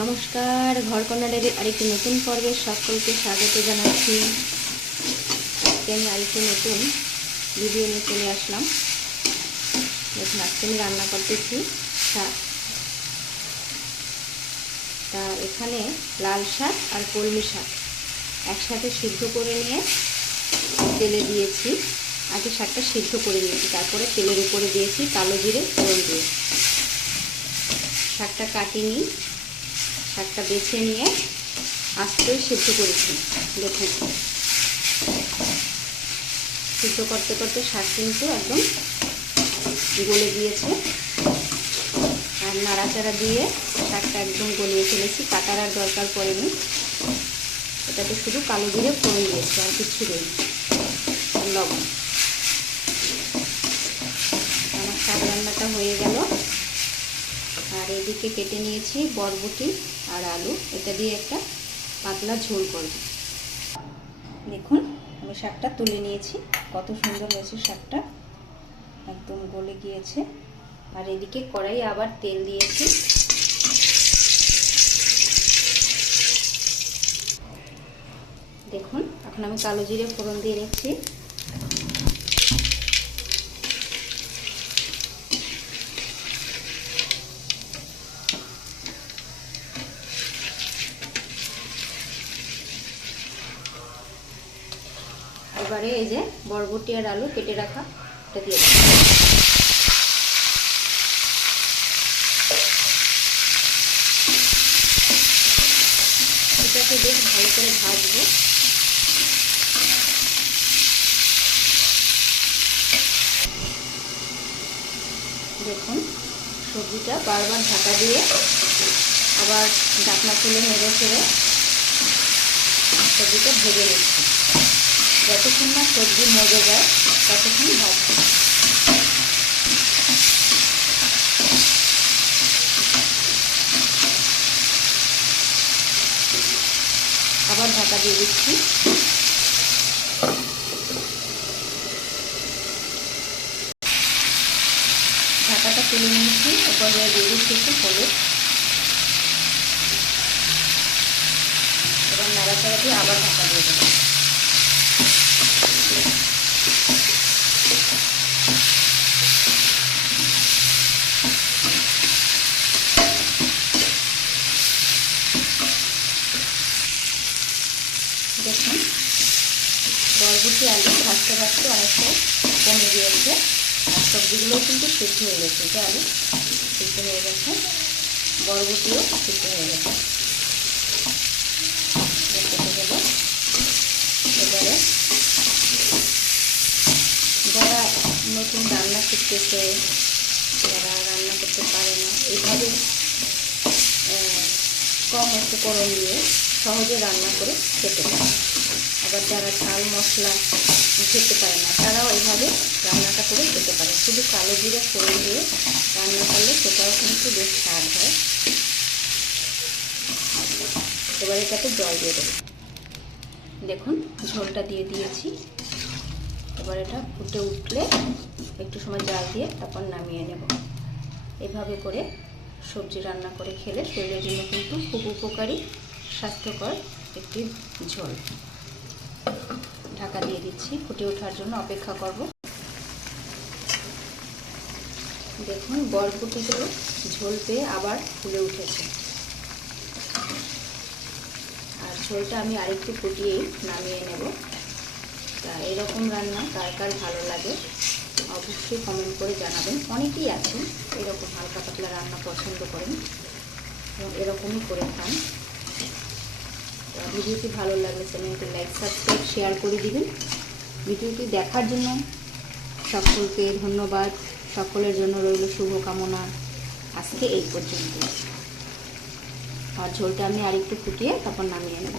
নমস্কার, ঘরকন্নার আরেকটি নতুন পর্বে সকলকে স্বাগত জানাচ্ছি। আজকে আমি আরেকটি নতুন ভিডিও নিয়ে চলে আসলাম। দেখুন, আজকে আমি রান্না করতেছি শাক। তা এখানে লাল শাক আর কলমি শাক একসাথে সিদ্ধ করে নিয়ে তেলে দিয়েছি। আগে শাকটা সিদ্ধ করে নিয়েছি, তারপরে তেলের উপরে দিয়েছি কালো জিরে ফোড়ন দিয়ে। শাকটা কাটিনি, শাকটা বেছে নিয়ে আস্তে সিদ্ধ করেছি। দেখুন, সিদ্ধ করতে করতে শাক কিন্তু একদম গলে গিয়েছে। আর নাড়াচাড়া দিয়ে শাকটা একদম গলিয়ে ফেলেছি, কাটার আর দরকার পড়েনি। এটাতে শুধু কালো জিরে ফোড়ন দিয়েছি, আর কিছু নেই, আর লবণ। আমার শাক রান্নাটা হয়ে গেল। আর এদিকে কেটে নিয়েছি বরবটি আর আলু, এটা দিয়ে একটা পাতলা ঝোল করব। দেখুন, আমি শাকটা তুলে নিয়েছি, কত সুন্দর হয়েছে শাকটা, একদম গলে গিয়েছে। আর এদিকে কড়াই আবার তেল দিয়েছি। দেখুন, এখন আমি কালো জিরে ফোড়ন দিয়ে রেখেছি। এবারে এই যে বরবটি আর আলু কেটে রাখা, এটা দিয়ে দেব। এটাকে বেশ ভালো করে ভাজবো। দেখুন, সবজিটা বারবার ঢাকা দিয়ে আবার ঢাকনা খুলে নেড়ে ফেড়ে সবজিটা ভেজে নিচ্ছি। যতক্ষণ না সবজি মজে যায় ততক্ষণ ভাজবো। আবার ঢাকা দিয়ে দিচ্ছি। ঢাকাটা তুলে নিয়েছি, এরপর দিয়ে দিচ্ছি একটু হলুদ। এবার নাড়াচাড়া দিয়ে আবার ঢাকা দিয়ে দেবো। দেখুন, বরবটি আলু ভাজতে ভাজতে অনেকটা কমে গিয়েছে, আর সবজিগুলোও কিন্তু সিদ্ধ হয়ে গেছে। যে আলু সিদ্ধ হয়ে গেছে, বরবটিও সিদ্ধ হয়ে গেছে। এবারে যারা নতুন রান্না শিখতেছে, যারা রান্না করতে পারে না, এইভাবে কম উপকরণ দিয়ে সহজে রান্না করে খেতে পারে। আবার যারা ঝাল মশলা খেতে পারে না, তারাও এইভাবে রান্নাটা করে খেতে পারে। শুধু কালো জিরে ফোড়ন দিয়ে রান্না করলে সেটাও কিন্তু বেশ স্বাদ হয়। এবার এটাতে জল দিয়ে দেবো। দেখুন, ঝোলটা দিয়ে দিয়েছি। এবার এটা ফুটে উঠলে একটু সময় জাল দিয়ে তারপর নামিয়ে নেব। এভাবে করে সবজি রান্না করে খেলে শরীরের জন্য কিন্তু খুব উপকারী, স্বাস্থ্যকর একটি ঝোল। ঢাকা দিয়ে দিচ্ছি, ফুটে ওঠার জন্য অপেক্ষা করব। দেখুন, বরবটিগুলো ঝোল পেয়ে আবার ফুলে উঠেছে। আর ঝোলটা আমি আরেকটু ফুটিয়েই নামিয়ে নেব। তা এরকম রান্না কার কার ভালো লাগে অবশ্যই কমেন্ট করে জানাবেন। অনেকেই আছেন এরকম হালকা পাতলা রান্না পছন্দ করেন এবং এরকমই করে খান। ভিডিওটি ভালো লাগলে চ্যানেলটি লাইক, সাবস্ক্রাইব, শেয়ার করে দিবেন। ভিডিওটি দেখার জন্য সকলকে ধন্যবাদ। সকলের জন্য রইল শুভকামনা। আজকে এই পর্যন্ত। আর ঝোলটা আমি আরেকটু ফুটিয়ে তারপর নামিয়ে নেব।